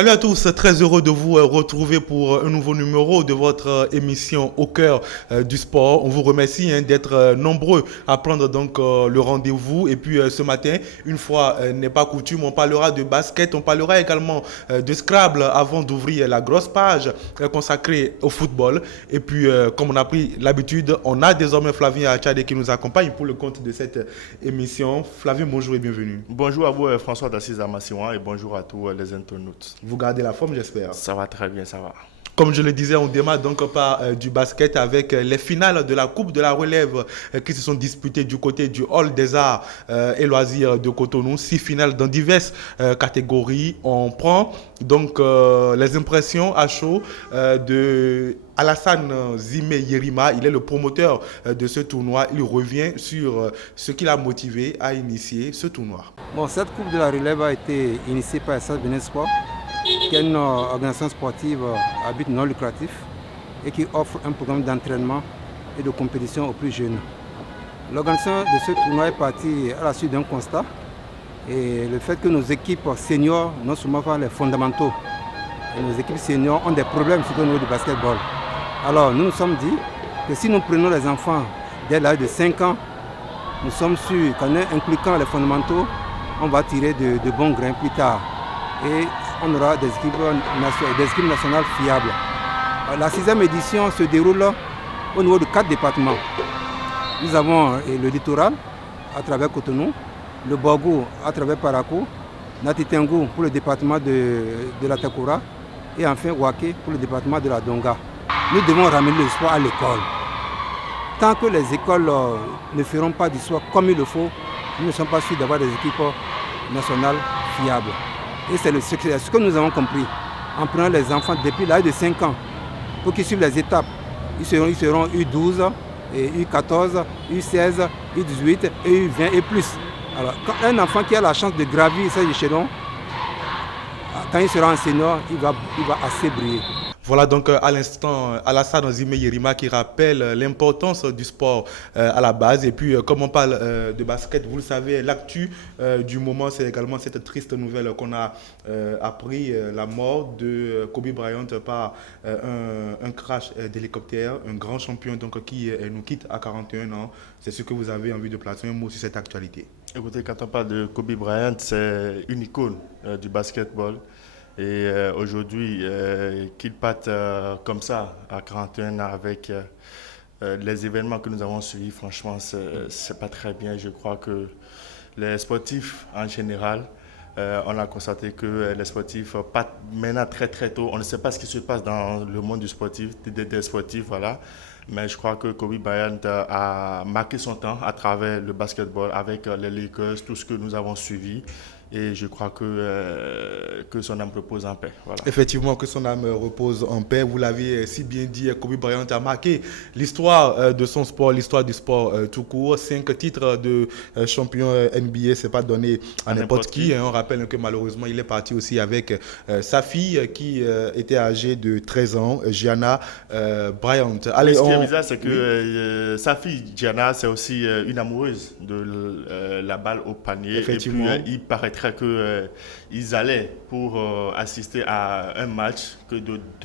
Salut à tous, très heureux de vous retrouver pour un nouveau numéro de votre émission Au cœur du sport. On vous remercie d'être nombreux à prendre donc le rendez-vous. Et puis ce matin, une fois n'est pas coutume, on parlera de basket, on parlera également de Scrabble avant d'ouvrir la grosse page consacrée au football. Et puis comme on a pris l'habitude, on a désormais Flavien Achade qui nous accompagne pour le compte de cette émission. Flavien, bonjour et bienvenue. Bonjour à vous François d'Assise Amassiwan et bonjour à tous les internautes. Vous gardez la forme, j'espère. Ça va très bien, ça va. Comme je le disais, on démarre donc par du basket avec les finales de la Coupe de la Relève qui se sont disputées du côté du Hall des Arts et Loisirs de Cotonou. 6 finales dans diverses catégories. On prend donc les impressions à chaud de Alassane Zimé Yerima. Il est le promoteur de ce tournoi. Il revient sur ce qui l'a motivé à initier ce tournoi. Bon, cette Coupe de la Relève a été initiée par Stade Benin Sport, qui est une organisation sportive à but non lucratif et qui offre un programme d'entraînement et de compétition aux plus jeunes. L'organisation de ce tournoi est partie à la suite d'un constat et le fait que nos équipes seniors n'ont souvent pas les fondamentaux. Et nos équipes seniors ont des problèmes surtout au niveau du basketball. Alors nous nous sommes dit que si nous prenons les enfants dès l'âge de 5 ans, nous sommes sûrs qu'en impliquant les fondamentaux, on va tirer de bons grains plus tard. Et on aura des équipes nationales fiables. La 6e édition se déroule au niveau de 4 départements. Nous avons le littoral à travers Cotonou, le Borgou à travers Parakou, Natitengu pour le département de la Takura et enfin Ouaké pour le département de la Donga. Nous devons ramener le sport à l'école. Tant que les écoles ne feront pas du sport comme il le faut, nous ne sommes pas sûrs d'avoir des équipes nationales fiables. Et c'est ce que nous avons compris en prenant les enfants depuis l'âge de 5 ans pour qu'ils suivent les étapes. Ils seront U12, U14, U16, U18 et U20 et plus. Alors, quand un enfant qui a la chance de gravir ces échelons, quand il sera en senior, il va assez briller. Voilà donc à l'instant Alassane Zimé Yerima qui rappelle l'importance du sport à la base. Et puis comme on parle de basket, vous le savez, l'actu du moment, c'est également cette triste nouvelle qu'on a appris, la mort de Kobe Bryant par un crash d'hélicoptère, un grand champion donc, qui nous quitte à 41 ans. C'est ce que vous avez envie de placer un mot sur cette actualité. Écoutez, quand on parle de Kobe Bryant, c'est une icône du basketball. Et aujourd'hui, qu'il parte comme ça, à 41 ans, avec les événements que nous avons suivis, franchement, c'est pas très bien. Je crois que les sportifs, en général, on a constaté que les sportifs partent maintenant très très tôt. On ne sait pas ce qui se passe dans le monde du sportif, des sportifs, voilà. Mais je crois que Kobe Bryant a marqué son temps à travers le basketball, avec les Lakers, tout ce que nous avons suivi. Et je crois que son âme repose en paix. Voilà. Effectivement, que son âme repose en paix. Vous l'avez si bien dit, Kobe Bryant a marqué l'histoire de son sport, l'histoire du sport tout court. 5 titres de champion NBA, ce n'est pas donné à n'importe qui. On rappelle que malheureusement, il est parti aussi avec sa fille qui était âgée de 13 ans, Gianna Bryant. Allez, ce qui est bizarre, c'est que sa fille, Gianna, c'est aussi une amoureuse de la balle au panier. Effectivement. Et puis, il paraîtrait qu'ils allaient pour assister à un match que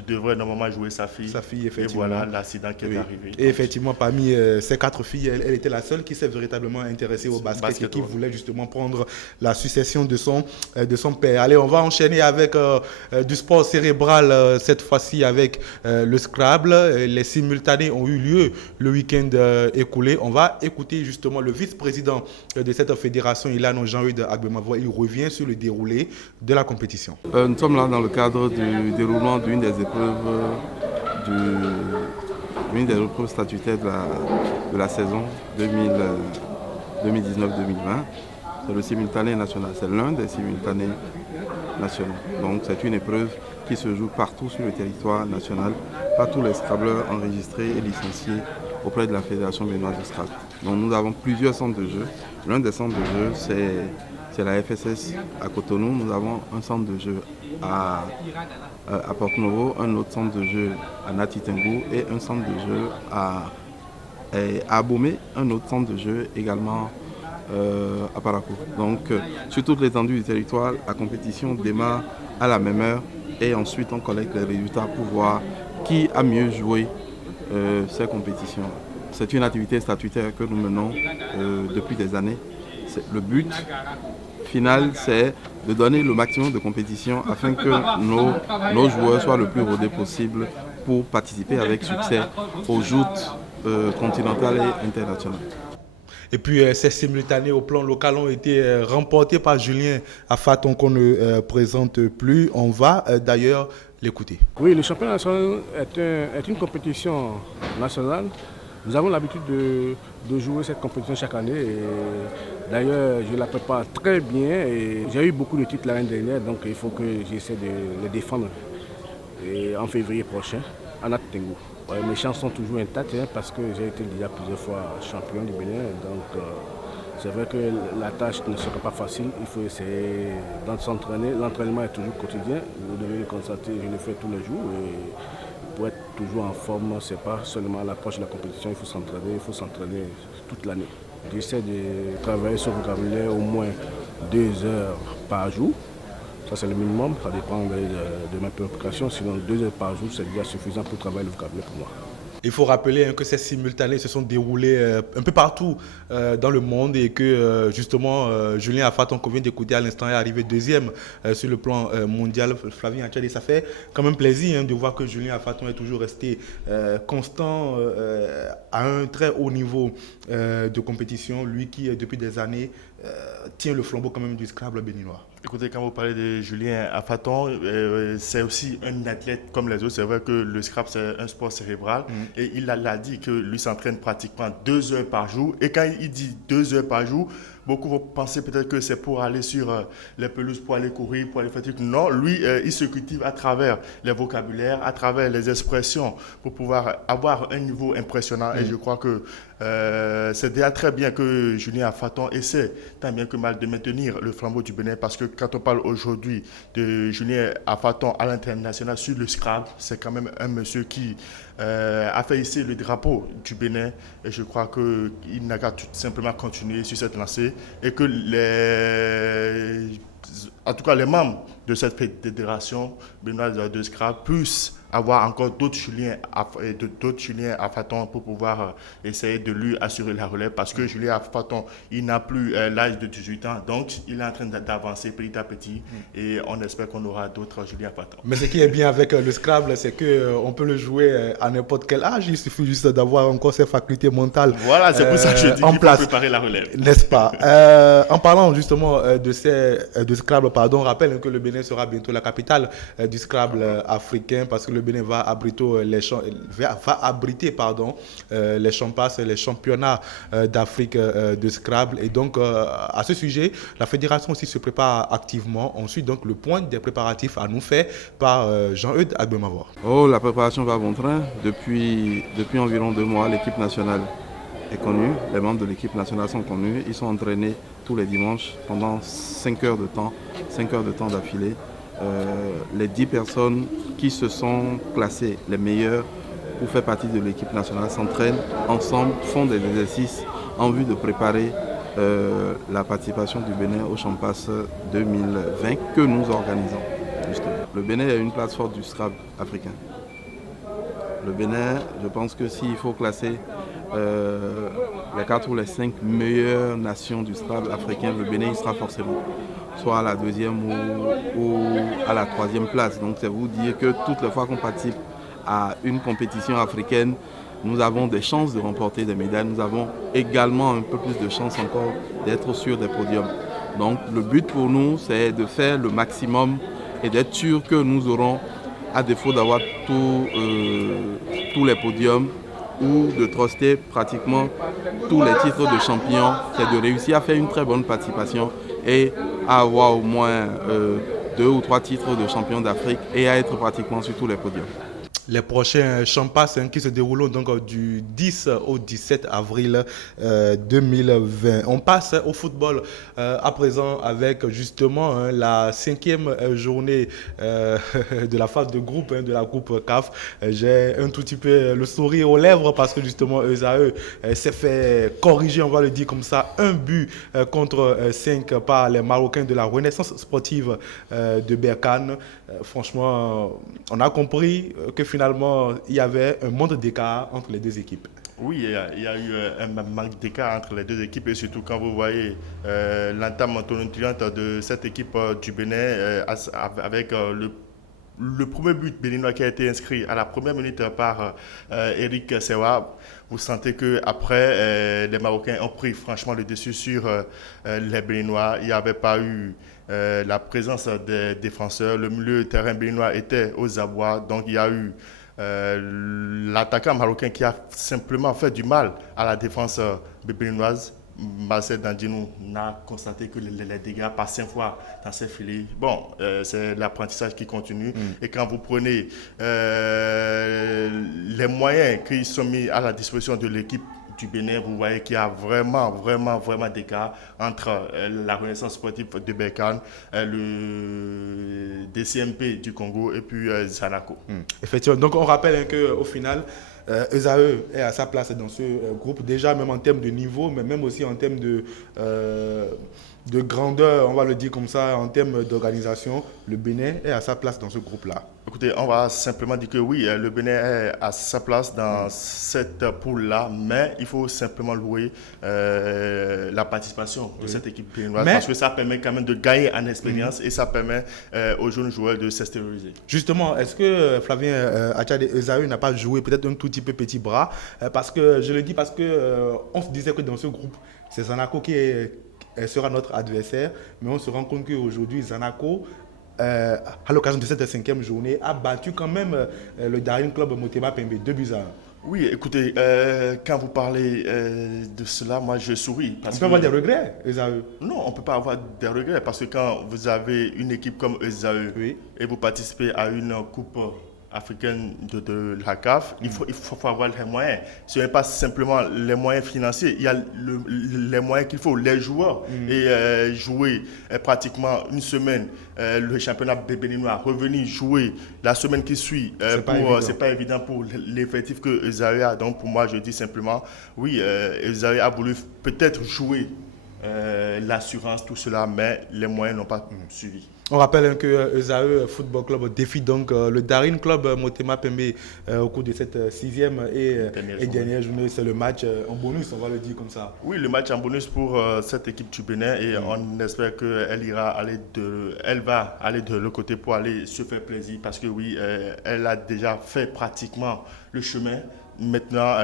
devrait normalement jouer sa fille. Sa fille, effectivement. Et voilà l'accident qui est arrivé. Et effectivement, parmi ces 4 filles, elle était la seule qui s'est véritablement intéressée au basket et qui voulait justement prendre la succession de son père. Allez, on va enchaîner avec du sport cérébral, cette fois-ci avec le Scrabble. Les simultanés ont eu lieu le week-end écoulé. On va écouter justement le vice-président de cette fédération, Ilano Jean-Hugues Agbemavois. Il revient sur le déroulé de la compétition. Nous sommes là dans le cadre du déroulement d'une des épreuves statutaires de la saison 2019-2020. C'est le simultané national, c'est l'un des simultanés nationaux. Donc c'est une épreuve qui se joue partout sur le territoire national par tous les scrabbleurs enregistrés et licenciés auprès de la Fédération béninoise de Scrabble. Donc nous avons plusieurs centres de jeu. L'un des centres de jeu, c'est la FSS à Cotonou. Nous avons un centre de jeu à Porto-Novo, un autre centre de jeu à Natitengu et un centre de jeu à Abomey, un autre centre de jeu également à Parakou. Donc sur toute l'étendue du territoire, la compétition démarre à la même heure et ensuite on collecte les résultats pour voir qui a mieux joué ces compétitions. C'est une activité statutaire que nous menons depuis des années. Le but final, c'est de donner le maximum de compétitions afin que nos joueurs soient le plus rodés possible pour participer avec succès aux joutes continentales et internationales. Et puis ces simultanés au plan local ont été remportés par Julien Afaton qu'on ne présente plus. On va d'ailleurs l'écouter. Oui, le championnat national est une compétition nationale. Nous avons l'habitude de jouer cette compétition chaque année. D'ailleurs, je la prépare très bien. J'ai eu beaucoup de titres l'année dernière, donc il faut que j'essaie de les défendre en février prochain à Nat-Tengu. Ouais, mes chances sont toujours intactes parce que j'ai été déjà plusieurs fois champion du Bénin. Donc c'est vrai que la tâche ne sera pas facile. Il faut essayer de s'entraîner. L'entraînement est toujours quotidien. Vous devez le constater, je le fais tous les jours. Pour être toujours en forme, ce n'est pas seulement à l'approche de la compétition, il faut s'entraîner toute l'année. J'essaie de travailler sur le vocabulaire au moins 2 heures par jour. Ça c'est le minimum, ça dépend de ma préoccupation. Sinon 2 heures par jour, c'est déjà suffisant pour travailler le vocabulaire pour moi. Il faut rappeler que ces simultanés se sont déroulés un peu partout dans le monde et que justement Julien Afaton qu'on vient d'écouter à l'instant est arrivé deuxième sur le plan mondial. Flavien Achadi, ça fait quand même plaisir de voir que Julien Afaton est toujours resté constant à un très haut niveau de compétition. Lui qui depuis des années tient le flambeau quand même du Scrabble béninois. Écoutez, quand vous parlez de Julien Afaton, c'est aussi un athlète comme les autres. C'est vrai que le Scrabble, c'est un sport cérébral. Et il l'a dit que lui s'entraîne pratiquement 2 heures par jour. Et quand il dit 2 heures par jour, beaucoup vont penser peut-être que c'est pour aller sur les pelouses, pour aller courir, pour aller faire des trucs. Non, lui, il se cultive à travers les vocabulaires, à travers les expressions pour pouvoir avoir un niveau impressionnant. Et je crois que c'est déjà très bien que Julien Afaton essaie tant bien que mal de maintenir le flambeau du Bénin parce que quand on parle aujourd'hui de Julien Afaton à l'international sur le Scrabble, c'est quand même un monsieur qui a fait hisser le drapeau du Bénin et je crois qu'il n'a qu'à tout simplement continuer sur cette lancée et que en tout cas les membres de cette fédération béninoise de Scrabble puissent avoir encore d'autres Julien Afaton pour pouvoir essayer de lui assurer la relève parce que Julien Afaton, il n'a plus l'âge de 18 ans, donc il est en train d'avancer petit à petit et on espère qu'on aura d'autres Julien Afaton. Mais ce qui est bien avec le Scrabble, c'est qu'on peut le jouer à n'importe quel âge, il suffit juste d'avoir encore ses facultés mentales. Voilà, c'est pour ça que je dis qu'il faut préparer la relève. N'est-ce pas? En parlant justement de Scrabble, on rappelle que le Bénin sera bientôt la capitale du Scrabble africain parce que le Bénin va abriter les Champas, les championnats d'Afrique de Scrabble. Et donc, à ce sujet, la fédération aussi se prépare activement. Ensuite, donc, le point des préparatifs à nous fait par Jean-Eudes Agbemavor. Oh, la préparation va bon train. Depuis environ 2 mois, l'équipe nationale est connue. Les membres de l'équipe nationale sont connus. Ils sont entraînés tous les dimanches pendant 5 heures de temps d'affilée. Les 10 personnes qui se sont classées les meilleures pour faire partie de l'équipe nationale s'entraînent ensemble, font des exercices en vue de préparer la participation du Bénin au Champas 2020 que nous organisons. Justement. Le Bénin est une place forte du Scrabble africain. Le Bénin, je pense que s'il faut classer les 4 ou les 5 meilleures nations du Scrabble africain, le Bénin il sera forcément soit à la 2e ou à la 3e place. Donc c'est vous dire que toutes les fois qu'on participe à une compétition africaine, nous avons des chances de remporter des médailles. Nous avons également un peu plus de chances encore d'être sur des podiums. Donc le but pour nous, c'est de faire le maximum et d'être sûr que nous aurons, à défaut d'avoir tous les podiums, ou de truster pratiquement tous les titres de champion, c'est de réussir à faire une très bonne participation et à avoir au moins 2 ou 3 titres de champion d'Afrique et à être pratiquement sur tous les podiums. Les prochains Champas qui se dérouleront donc du 10 au 17 avril 2020. On passe au football à présent avec justement la 5e journée de la phase de groupe de la Coupe CAF. J'ai un tout petit peu le sourire aux lèvres parce que justement ESAE s'est fait corriger, on va le dire comme ça, un but contre 5 par les Marocains de la Renaissance sportive de Berkane. Franchement, on a compris que finalement, il y avait un monde d'écart entre les deux équipes. Oui, il y a eu un manque d'écart entre les deux équipes et surtout quand vous voyez l'entame tonitruante de cette équipe du Bénin avec le premier but béninois qui a été inscrit à la première minute par Eric Sewa. Vous sentez qu'après, les Marocains ont pris franchement le dessus sur les Béninois. Il n'y avait pas eu la présence des défenseurs. Le milieu de terrain béninois était aux abois. Donc il y a eu l'attaquant marocain qui a simplement fait du mal à la défense béninoise. Marcel Dandinou n'a constaté que les dégâts par 5 fois dans ses filets. Bon, c'est l'apprentissage qui continue. Et quand vous prenez les moyens qui sont mis à la disposition de l'équipe du Bénin, vous voyez qu'il y a vraiment d'écart entre la Renaissance sportive de Berkane, le DCMP du Congo et puis Zanaco. Effectivement. Donc on rappelle qu'au final, ESAE est à sa place dans ce groupe, déjà même en termes de niveau, mais même aussi en termes de grandeur, on va le dire comme ça, en termes d'organisation. Le Bénin est à sa place dans ce groupe-là. Écoutez, on va simplement dire que oui, le Bénin est à sa place dans cette poule-là, mais il faut simplement louer la participation de cette équipe béninoise parce que ça permet quand même de gagner en expérience et ça permet aux jeunes joueurs de s'extérioriser. Justement, est-ce que Flavien Achade ESAE n'a pas joué peut-être un tout petit peu petit bras parce que je le dis parce que on se disait que dans ce groupe, c'est Zanaco qui sera notre adversaire, mais on se rend compte qu'aujourd'hui, Zanaco, à l'occasion de cette 5e journée, a battu quand même le Daring Club Motema Pembe 2-1. Oui, écoutez, quand vous parlez de cela, moi je souris. On peut avoir des regrets, ESAE? Non, on ne peut pas avoir des regrets parce que quand vous avez une équipe comme ESAE et vous participez à une coupe africaine de la CAF, il faut avoir les moyens. Ce n'est pas simplement les moyens financiers, il y a les moyens qu'il faut, les joueurs. Et jouer pratiquement une semaine, le championnat béninois, revenir jouer la semaine qui suit, c'est pas évident pour l'effectif que ESAE a. Donc pour moi, je dis simplement, oui, ESAE a voulu peut-être jouer l'assurance, tout cela, mais les moyens n'ont pas suivi. On rappelle que ESAE Football Club défie donc le Daring Club Motema Pembe au cours de cette 6e et dernière journée. C'est le match en bonus, on va le dire comme ça. Oui, le match en bonus pour cette équipe du Bénin et on espère qu'elle va aller de l'autre côté pour aller se faire plaisir parce que oui, elle a déjà fait pratiquement le chemin. Maintenant,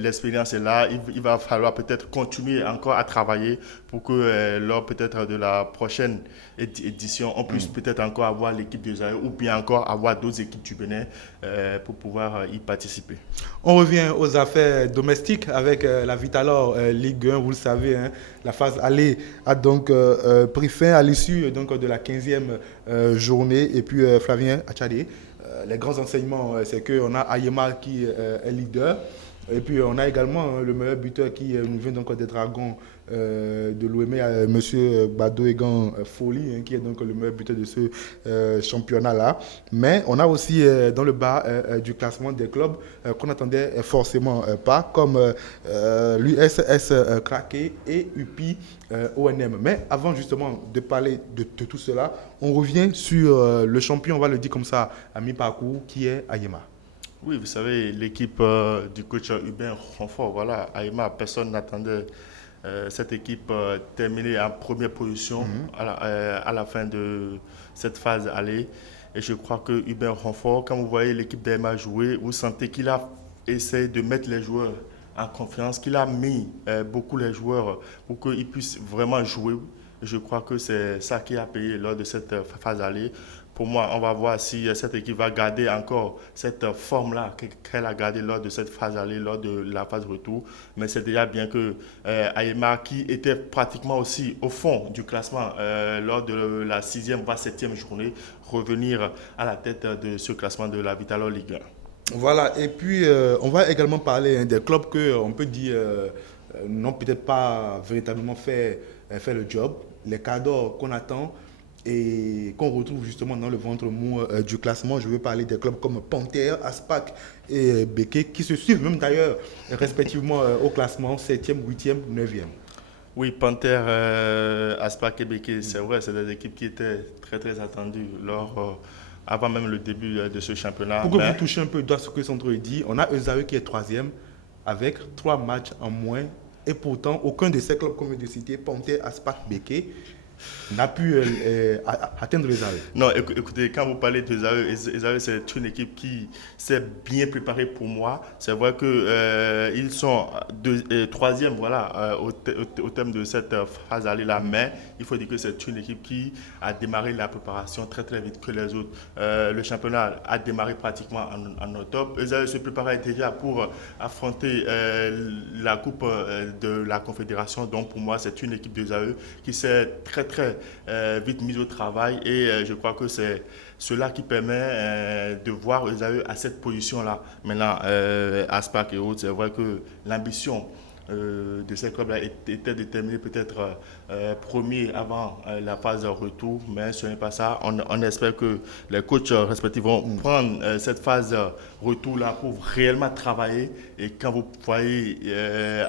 l'expérience est là. Il va falloir peut-être continuer encore à travailler pour que lors peut-être de la prochaine édition, on puisse peut-être encore avoir l'équipe de Zaïre ou bien encore avoir d'autres équipes du Bénin pour pouvoir y participer. On revient aux affaires domestiques avec la Vitalor Ligue 1. Vous le savez, hein, la phase aller a donc pris fin à l'issue donc, de la 15e journée. Et puis Flavien Achade, les grands enseignements, c'est qu'on a Ayema qui est leader. Et puis on a également le meilleur buteur qui nous vient donc des Dragons de l'OM, M. Bado-Egan Foli, hein, qui est donc le meilleur buteur de ce championnat-là. Mais on a aussi dans le bas du classement des clubs qu'on n'attendait forcément pas, comme l'USS Kraké et UPI ONM. Mais avant justement de parler de tout cela, on revient sur le champion, on va le dire comme ça, à mi-parcours, qui est Ayema. Oui, vous savez, l'équipe du coach Hubert Renfort, voilà, Ayema, personne n'attendait cette équipe terminer en première position à la fin de cette phase aller. Et je crois que Hubert Renfort, quand vous voyez l'équipe d'Ayema jouer, vous sentez qu'il a essayé de mettre les joueurs en confiance, qu'il a mis beaucoup les joueurs pour qu'ils puissent vraiment jouer. Je crois que c'est ça qui a payé lors de cette phase aller. Pour moi, on va voir si cette équipe va garder encore cette forme-là qu'elle a gardée lors de cette phase aller, lors de la phase retour. Mais c'est déjà bien que Ayema, qui était pratiquement aussi au fond du classement lors de la 6e voire 7e journée, revenir à la tête de ce classement de la Vitalor Ligue 1. Voilà, et puis on va également parler des clubs que on peut dire n'ont peut-être pas véritablement fait le job, les cadres qu'on attend et qu'on retrouve justement dans le ventre mou du classement. Je veux parler des clubs comme Panthère, Aspac et Beke qui se suivent même d'ailleurs respectivement au classement 7e, 8e, 9e. Oui, Panther, Aspac et Beke, c'est vrai, c'est des équipes qui étaient très très attendues avant même le début de ce championnat. Pour que vous touchiez un peu dans ce que Sandro dit, on a Eusao qui est 3e avec 3 matchs en moins et pourtant aucun de ces clubs qu'on vient de citer, Panthère, Aspac, Beke, n'a pu atteindre les arrêts. Non, écoutez, quand vous parlez de Esaü, c'est une équipe qui s'est bien préparée pour moi. C'est vrai qu'ils sont troisième voilà, au terme de cette phase aller-là, mais il faut dire que c'est une équipe qui a démarré la préparation très très vite que les autres. Le championnat a démarré pratiquement en octobre. Esaü se préparait déjà pour affronter la Coupe de la Confédération. Donc pour moi, c'est une équipe d'Esaü qui s'est très vite mise au travail et je crois que c'est cela qui permet de voir Esaü à cette position-là. Maintenant, Aspac et autres, c'est vrai que l'ambition de ces clubs-là était déterminée peut-être premier avant la phase de retour, mais ce n'est pas ça. On espère que les coachs respectifs vont prendre cette phase retour-là pour réellement travailler et quand vous voyez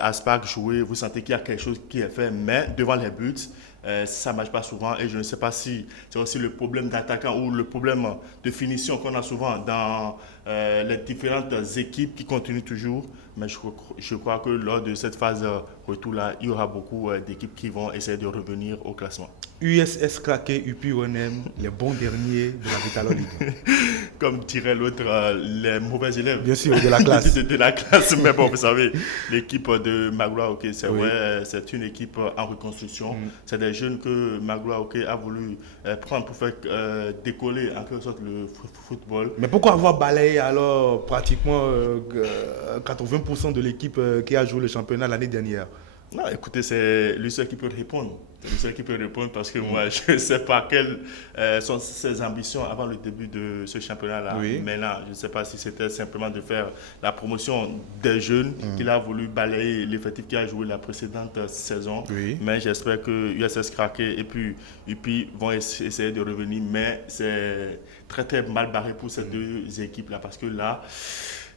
Aspac jouer, vous sentez qu'il y a quelque chose qui est fait, mais devant les buts, ça ne marche pas souvent et je ne sais pas si c'est aussi le problème d'attaquant ou le problème de finition qu'on a souvent dans les différentes équipes qui continuent toujours. Mais je crois que lors de cette phase retour-là, il y aura beaucoup d'équipes qui vont essayer de revenir au classement. USS Kraké, UPONM, les bons derniers de la Vitalol Ligue. Comme dirait l'autre, les mauvais élèves. Bien sûr, de la classe. de la classe, mais bon, vous savez, l'équipe de Magloire Hockey, c'est vrai, c'est une équipe en reconstruction. C'est des jeunes que Magloire Hockey a voulu prendre pour faire décoller en quelque sorte le football. Mais pourquoi avoir balayé alors pratiquement 80% de l'équipe qui a joué le championnat l'année dernière? Non, écoutez, c'est lui seul qui peut répondre. C'est lui seul qui peut répondre parce que moi, je ne sais pas quelles sont ses ambitions avant le début de ce championnat-là. Oui. Maintenant, je ne sais pas si c'était simplement de faire la promotion des jeunes qu'il a voulu balayer l'effectif qui a joué la précédente saison. Oui. Mais j'espère que USS Kraké et puis UPI vont essayer de revenir. Mais c'est très, très mal barré pour ces deux équipes-là parce que là,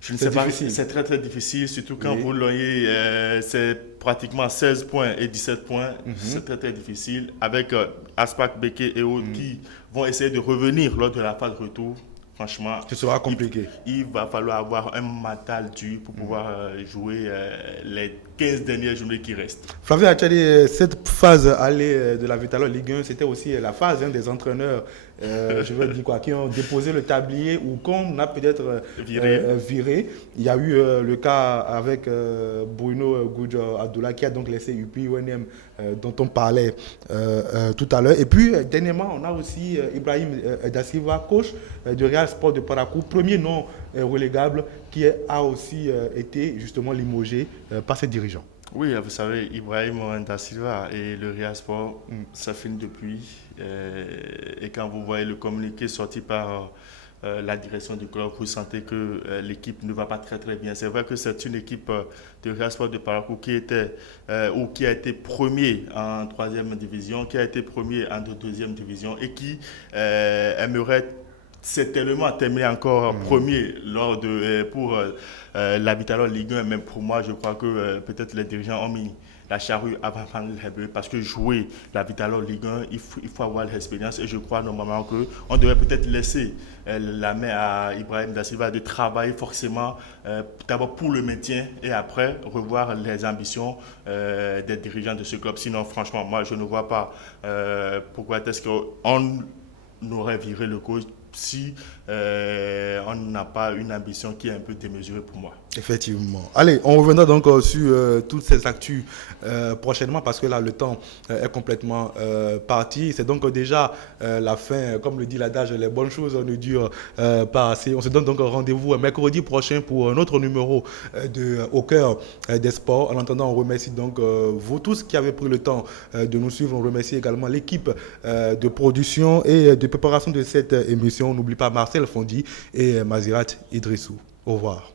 je ne sais pas, c'est très très difficile, surtout quand vous voyez, c'est pratiquement 16 points et 17 points, c'est très très difficile. Avec Aspac, Beke et autres qui vont essayer de revenir lors de la phase retour. Franchement, ce sera compliqué. Il va falloir avoir un mental dur pour pouvoir jouer les 15 dernières journées qui restent. Flavien Achadi, cette phase aller de la Vitalol Ligue 1, c'était aussi la phase des entraîneurs, je veux dire quoi, qui ont déposé le tablier ou qu'on a peut-être viré. Il y a eu le cas avec Bruno Goudjo Abdullah qui a donc laissé UPI-ONM dont on parlait tout à l'heure. Et puis, dernièrement, on a aussi Ibrahim Da Silva, coach du Real Sport de Parakou, premier nom relégable qui a aussi été justement limogé par ses dirigeants. Oui, vous savez, Ibrahim Da Silva et le Real Sport, ça finit depuis. Et quand vous voyez le communiqué sorti par la direction du club, vous sentez que l'équipe ne va pas très très bien. C'est vrai que c'est une équipe de Real Sport de Parakou qui a été premier en 3e division, qui a été premier en 2e division et qui aimerait certainement terminer encore premier pour la Vitalol Ligue 1. Même pour moi, je crois que peut-être les dirigeants ont mis la charrue avant les bœufs parce que jouer la Vitalol Ligue 1, il faut avoir l'expérience et je crois normalement qu'on devrait peut-être laisser la main à Ibrahim Da Silva de travailler forcément d'abord pour le maintien et après revoir les ambitions des dirigeants de ce club. Sinon, franchement, moi, je ne vois pas pourquoi est-ce qu'on aurait viré le coach si on n'a pas une ambition qui est un peu démesurée pour moi. Effectivement. Allez, on reviendra donc sur toutes ces actus prochainement parce que là, le temps est complètement parti. C'est donc déjà la fin, comme le dit l'adage, les bonnes choses ne durent pas assez. On se donne donc rendez-vous mercredi prochain pour un autre numéro de Au cœur des sports. En attendant, on remercie donc vous tous qui avez pris le temps de nous suivre. On remercie également l'équipe de production et de préparation de cette émission. On n'oublie pas Marcel Fondi et Mazirat Idrissou. Au revoir.